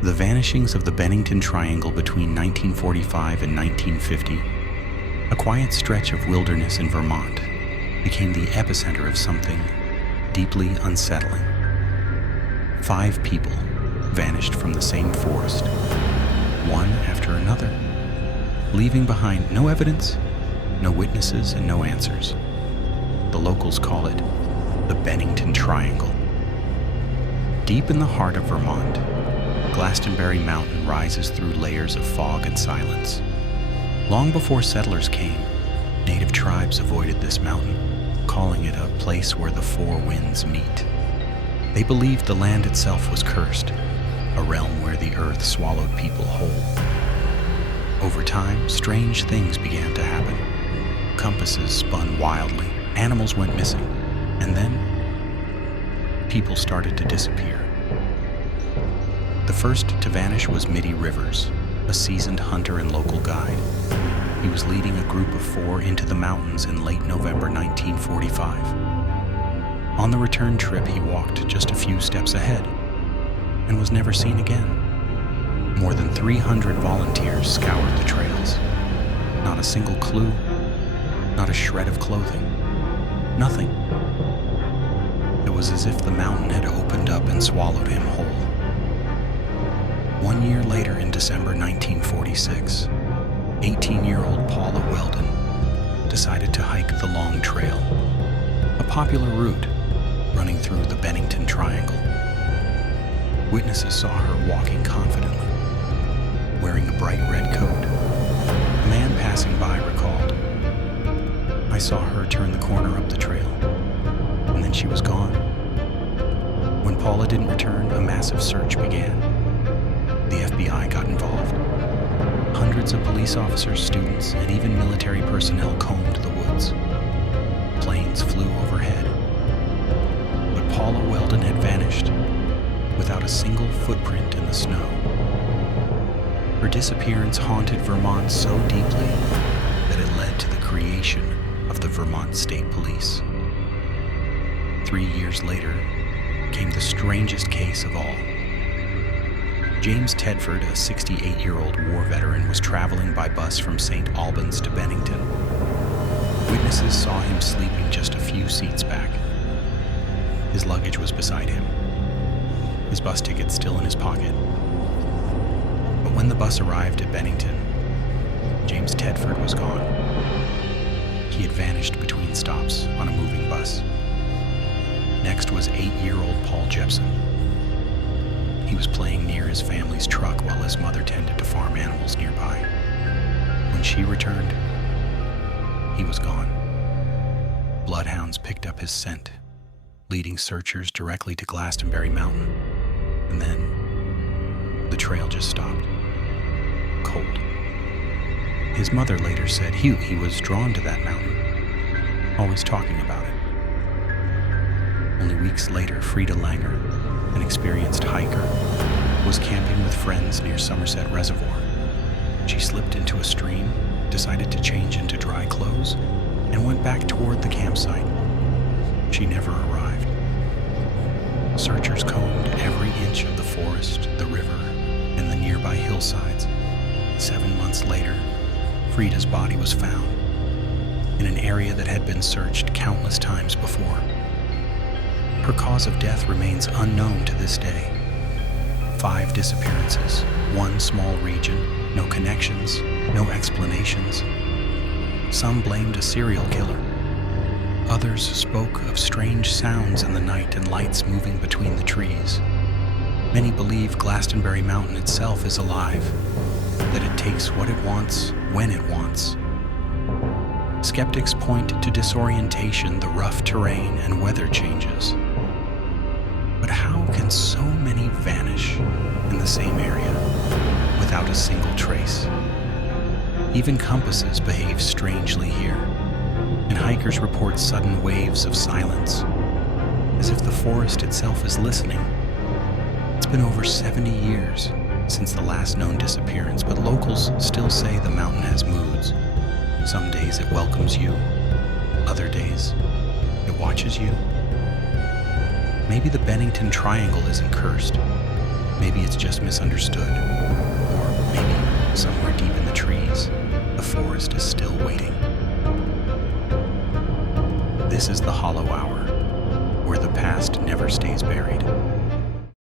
The vanishings of the Bennington Triangle between 1945 and 1950, a quiet stretch of wilderness in Vermont, became the epicenter of something deeply unsettling. 5 people vanished from the same forest, one after another, leaving behind no evidence, no witnesses, and no answers. The locals call it the Bennington Triangle. Deep in the heart of Vermont, Glastonbury Mountain rises through layers of fog and silence. Long before settlers came, native tribes avoided this mountain, calling it a place where the 4 winds meet. They believed the land itself was cursed, a realm where the earth swallowed people whole. Over time, strange things began to happen. Compasses spun wildly, animals went missing, and then people started to disappear. The first to vanish was Mitty Rivers, a seasoned hunter and local guide. He was leading a group of 4 into the mountains in late November 1945. On the return trip, he walked just a few steps ahead and was never seen again. More than 300 volunteers scoured the trails. Not a single clue, not a shred of clothing, nothing. It was as if the mountain had opened up and swallowed him whole. 1 year later, in December 1946, 18-year-old Paula Weldon decided to hike the Long Trail, a popular route running through the Bennington Triangle. Witnesses saw her walking confidently, wearing a bright red coat. A man passing by recalled, "I saw her turn the corner up the trail, and then she was gone." When Paula didn't return, a massive search began. The FBI got involved. Hundreds of police officers, students, and even military personnel combed the woods. Planes flew overhead. But Paula Weldon had vanished, without a single footprint in the snow. Her disappearance haunted Vermont so deeply that it led to the creation of the Vermont State Police. 3 years later came the strangest case of all. James Tedford, a 68-year-old war veteran, was traveling by bus from St. Albans to Bennington. Witnesses saw him sleeping just a few seats back. His luggage was beside him, his bus ticket still in his pocket. But when the bus arrived at Bennington, James Tedford was gone. He had vanished between stops on a moving bus. Next was 8-year-old Paul Jepson. He was playing near his family's truck while his mother tended to farm animals nearby. When she returned, he was gone. Bloodhounds picked up his scent, leading searchers directly to Glastonbury Mountain. And then the trail just stopped. Cold. His mother later said he was drawn to that mountain, always talking about it. Only weeks later, Frida Langer, an experienced hiker, was camping with friends near Somerset Reservoir. She slipped into a stream, decided to change into dry clothes, and went back toward the campsite. She never arrived. Searchers combed every inch of the forest, the river, and the nearby hillsides. 7 months later, Frida's body was found in an area that had been searched countless times before. Her cause of death remains unknown to this day. 5 disappearances, 1 small region, no connections, no explanations. Some blamed a serial killer. Others spoke of strange sounds in the night and lights moving between the trees. Many believe Glastonbury Mountain itself is alive, that it takes what it wants, when it wants. Skeptics point to disorientation, the rough terrain, and weather changes. But how can so many vanish in the same area without a single trace? Even compasses behave strangely here, and hikers report sudden waves of silence, as if the forest itself is listening. It's been over 70 years since the last known disappearance, but locals still say the mountain has moods. Some days it welcomes you, other days it watches you. Maybe the Bennington Triangle isn't cursed. Maybe it's just misunderstood. Or maybe, somewhere deep in the trees, the forest is still waiting. This is the Hollow Hour, where the past never stays buried.